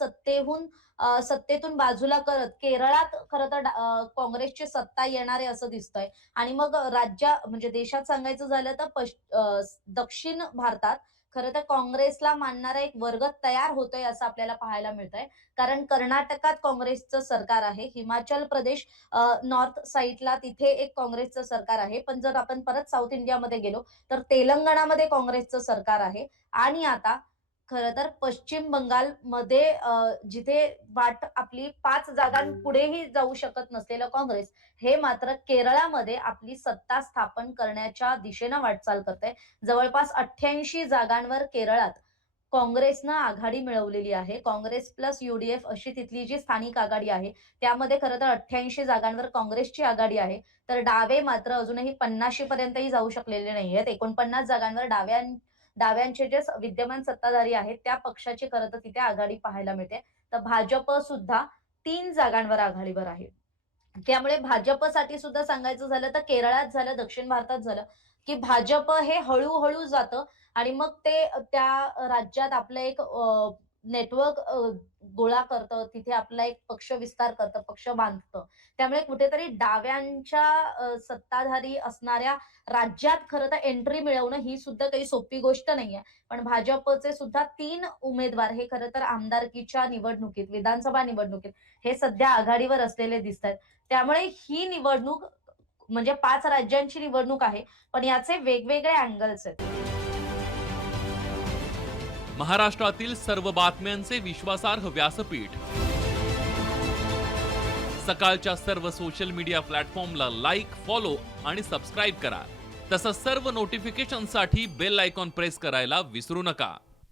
सत्तेतून बाजूला करत केरळात खरं तर काँग्रेसची सत्ता येणार आहे असं दिसतंय. आणि मग म्हणजे देशात सांगायचं झालं तर दक्षिण भारतात खरं तर काँग्रेसला मानणारा एक वर्ग तयार होतोय असं आपल्याला पाहायला मिळतंय. कारण कर्नाटकात काँग्रेसचं सरकार आहे. हिमाचल प्रदेश नॉर्थ साइडला तिथे एक काँग्रेसचं सरकार आहे. पण जर आपण परत साउथ इंडियामध्ये गेलो तर तेलंगणामध्ये काँग्रेसचं सरकार आहे. आणि आता खरं तर पश्चिम बंगालमध्ये जिथे वाट आपली 5 जागांपुढेही जाऊ शकत नसलेलं काँग्रेस, हे मात्र केरळामध्ये आपली सत्ता स्थापन करण्याच्या दिशेनं वाटचाल करतंय. जवळपास 88 जागांवर केरळात काँग्रेसनं आघाडी मिळवलेली आहे. काँग्रेस प्लस यूडीएफ अशी तिथली जी स्थानिक आघाडी आहे, त्यामध्ये खरं तर 88 जागांवर काँग्रेसची आघाडी आहे. तर डावे मात्र अजूनही 50 पर्यंतही जाऊ शकलेले नाहीयेत. 49 जागांवर डाव्यांचे जे विद्यमान सत्ताधारी आहेत, त्या पक्षाची खरं तर तिथे आघाडी पाहायला मिळते. तर भाजप सुद्धा 3 जागांवर आघाडीवर आहे. त्यामुळे भाजपसाठी सुद्धा सांगायचं झालं तर केरळात झालं, दक्षिण भारतात झालं, की भाजप हे हळू-हळू जातं आणि मग ते त्या राज्यात आपलं एक नेटवर्क गोळा करतं. तिथे आपला एक पक्ष विस्तार करतं, पक्ष बांधतं. त्यामुळे कुठेतरी डाव्यांच्या सत्ताधारी असणाऱ्या राज्यात खरं तर एंट्री मिळवणं ही सुद्धा काही सोपी गोष्ट नाहीये. पण भाजपचे सुद्धा 3 उमेदवार हे खरं तर आमदारकीच्या निवडणुकीत, विधानसभा निवडणुकीत हे सध्या आघाडीवर असलेले दिसतायत. त्यामुळे ही निवडणूक म्हणजे 5 राज्यांची निवडणूक आहे, पण याचे वेगवेगळे अँगल्स आहेत. महाराष्ट्रातील सर्व बातम्यांचे विश्वासार्ह व्यासपीठ. सकाळच्या सर्व सोशल मीडिया प्लॅटफॉर्मला लाईक, फॉलो आणि सबस्क्राईब करा. तसंच सर्व नोटिफिकेशनसाठी बेल आयकॉन प्रेस करायला विसरू नका.